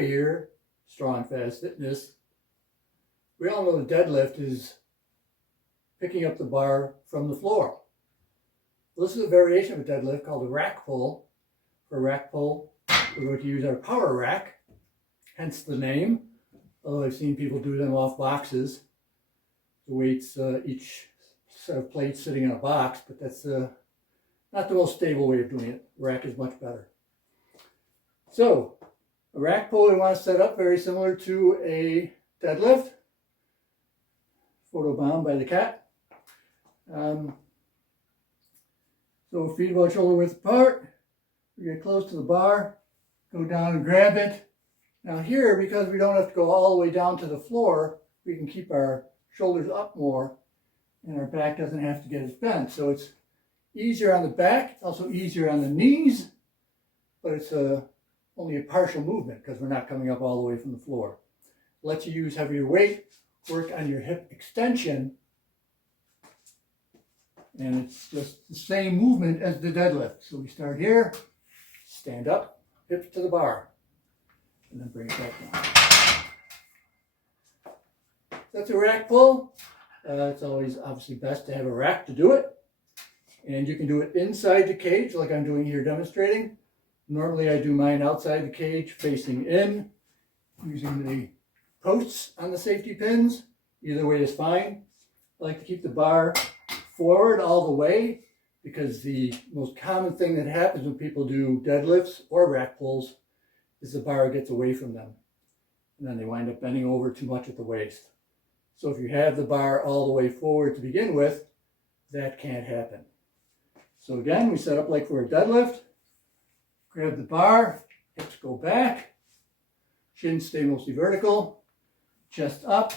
Gary here, Strong Fast Fitness. We all know the deadlift is picking up the bar from the floor. This is a variation of a deadlift called a rack pull. For a rack pull, we're going to use our power rack, hence the name. Although I've seen people do them off boxes. The weights, each set of plates sitting in a box, but that's not the most stable way of doing it. Rack is much better. So, a rack pull we want to set up very similar to a deadlift. Photobombed by the cat. So feet about shoulder width apart. We get close to the bar, go down and grab it. Now here, because we don't have to go all the way down to the floor, we can keep our shoulders up more and our back doesn't have to get as bent. So it's easier on the back, it's also easier on the knees, but it's only a partial movement because we're not coming up all the way from the floor. Let you use heavier weight, work on your hip extension, and it's just the same movement as the deadlift. So we start here, stand up, hips to the bar, and then bring it back down. That's a rack pull. It's always obviously best to have a rack to do it. And you can do it inside the cage like I'm doing here demonstrating. Normally I do mine outside the cage facing in using the posts on the safety pins. Either way is fine. I like to keep the bar forward all the way because the most common thing that happens when people do deadlifts or rack pulls is the bar gets away from them. And then they wind up bending over too much at the waist. So if you have the bar all the way forward to begin with, that can't happen. So again, we set up like for a deadlift. Grab the bar, hips go back, shins stay mostly vertical, chest up,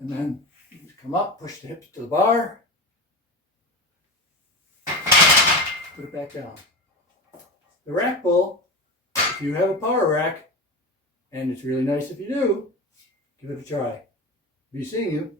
and then you just come up, push the hips to the bar, put it back down. The rack pull, if you have a power rack, and it's really nice if you do, give it a try. Be seeing you.